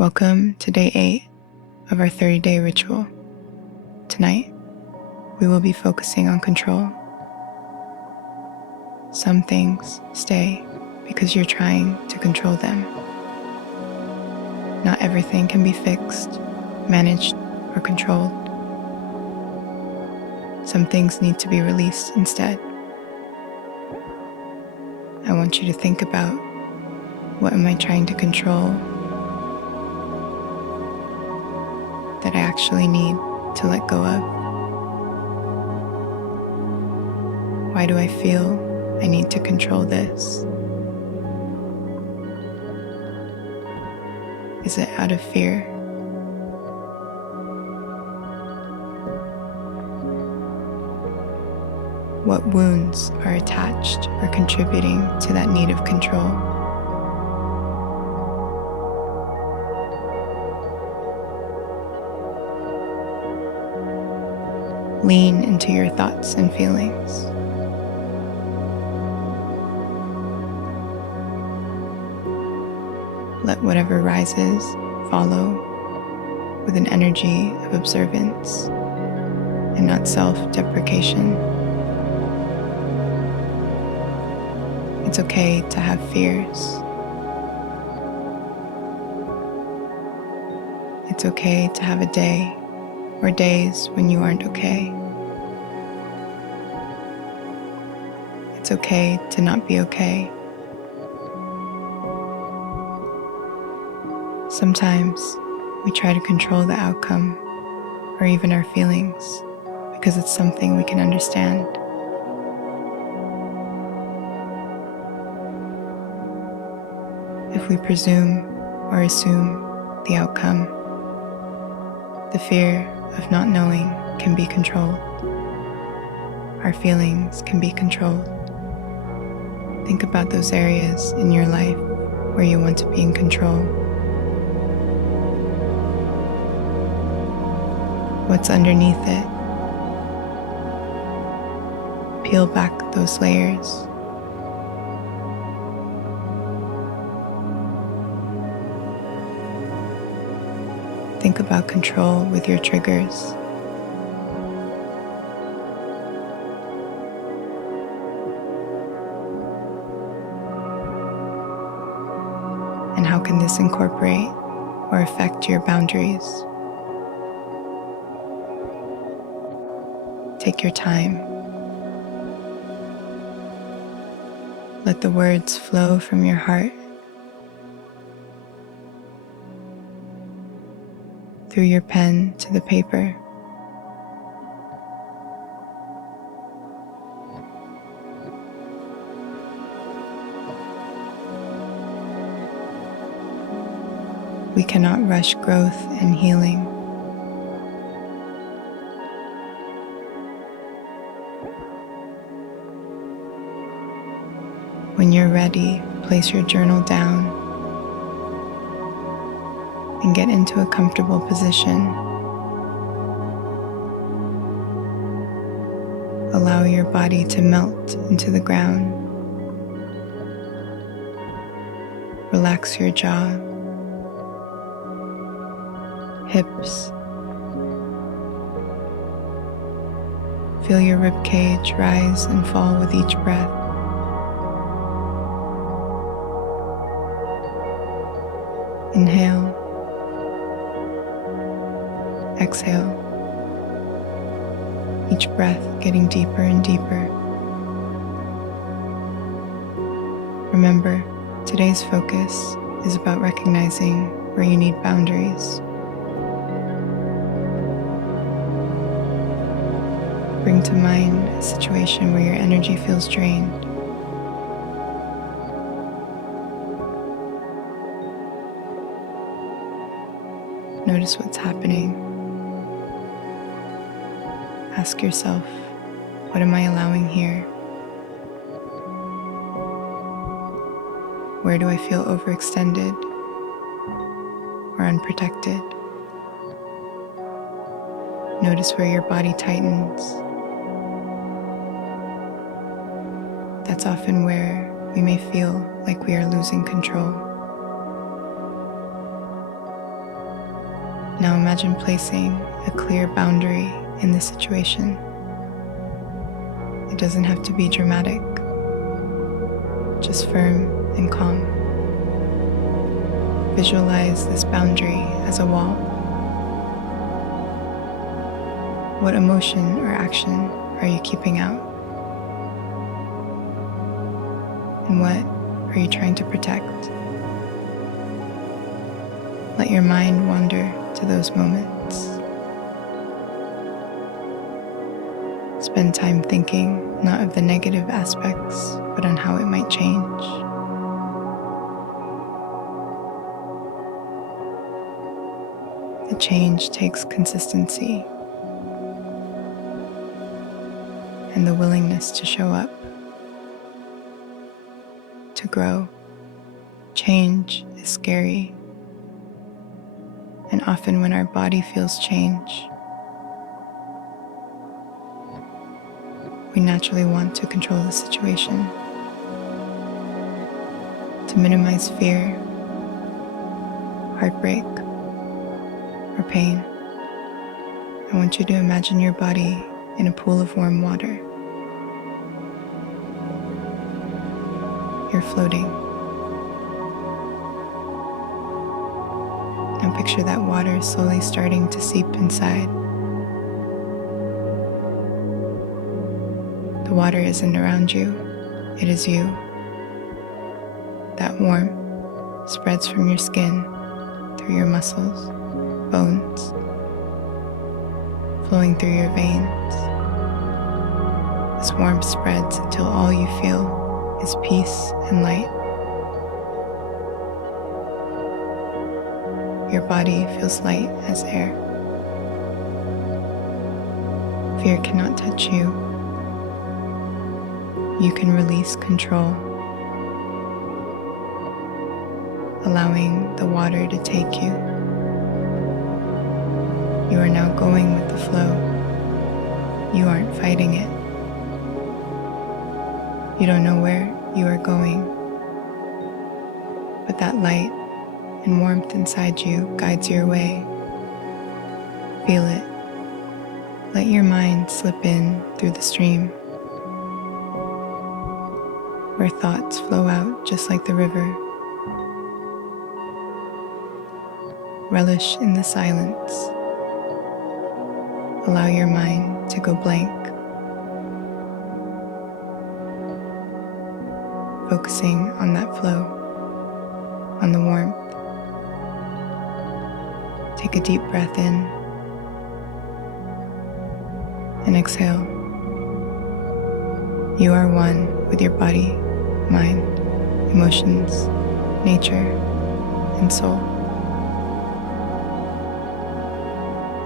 Welcome to day 8 of our 30-day ritual. Tonight, we will be focusing on control. Some things stay because you're trying to control them. Not everything can be fixed, managed, or controlled. Some things need to be released instead. I want you to think about, what am I trying to control that I actually need to let go of? Why do I feel I need to control this? Is it out of fear? What wounds are attached or contributing to that need of control? Lean into your thoughts and feelings. Let whatever rises follow with an energy of observance and not self-deprecation. It's okay to have fears. It's okay to have a day or days when you aren't okay. It's okay to not be okay. Sometimes we try to control the outcome or even our feelings because it's something we can understand. If we presume or assume the outcome, the fear of not knowing can be controlled. Our feelings can be controlled. Think about those areas in your life where you want to be in control. What's underneath it? Peel back those layers. Think about control with your triggers. And how can this incorporate or affect your boundaries? Take your time. Let the words flow from your heart through your pen to the paper. We cannot rush growth and healing. When you're ready, place your journal down and get into a comfortable position. Allow your body to melt into the ground. Relax your jaw, hips. Feel your rib cage rise and fall with each breath. Inhale. Exhale, each breath getting deeper and deeper. Remember, today's focus is about recognizing where you need boundaries. Bring to mind a situation where your energy feels drained. Notice what's happening. Ask yourself, what am I allowing here? Where do I feel overextended or unprotected? Notice where your body tightens. That's often where we may feel like we are losing control. Now imagine placing a clear boundary in the situation. It doesn't have to be dramatic, just firm and calm. Visualize this boundary as a wall. What emotion or action are you keeping out? And what are you trying to protect? Let your mind wander to those moments. Spend time thinking not of the negative aspects, but on how it might change. The change takes consistency and the willingness to show up, to grow. Change is scary, and often when our body feels change, we naturally want to control the situation. To minimize fear, heartbreak, or pain, I want you to imagine your body in a pool of warm water. You're floating. Now picture that water slowly starting to seep inside. The water isn't around you, it is you. That warmth spreads from your skin, through your muscles, bones, flowing through your veins. This warmth spreads until all you feel is peace and light. Your body feels light as air. Fear cannot touch you. You can release control, allowing the water to take you. You are now going with the flow. You aren't fighting it. You don't know where you are going, but that light and warmth inside you guides your way. Feel it. Let your mind slip in through the stream, where thoughts flow out just like the river. Relish in the silence. Allow your mind to go blank, focusing on that flow, on the warmth. Take a deep breath in and exhale. You are one with your body, mind, emotions, nature, and soul.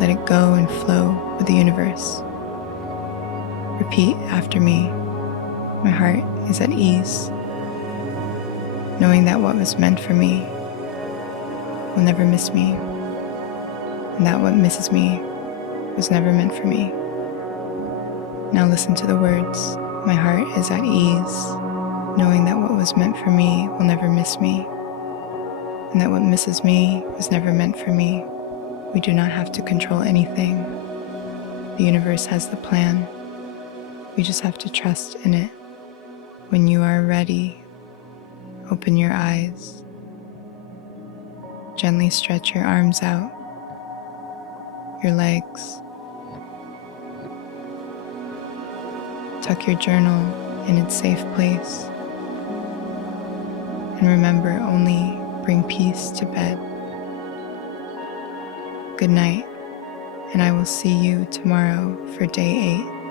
Let it go and flow with the universe. Repeat after me. My heart is at ease, knowing that what was meant for me will never miss me, and that what misses me was never meant for me. Now listen to the words. My heart is at ease, knowing that what was meant for me will never miss me, and that what misses me was never meant for me. We do not have to control anything. The universe has the plan. We just have to trust in it. When you are ready, open your eyes. Gently stretch your arms out, your legs. Tuck your journal in its safe place. And remember, only bring peace to bed. Good night, and I will see you tomorrow for day 8.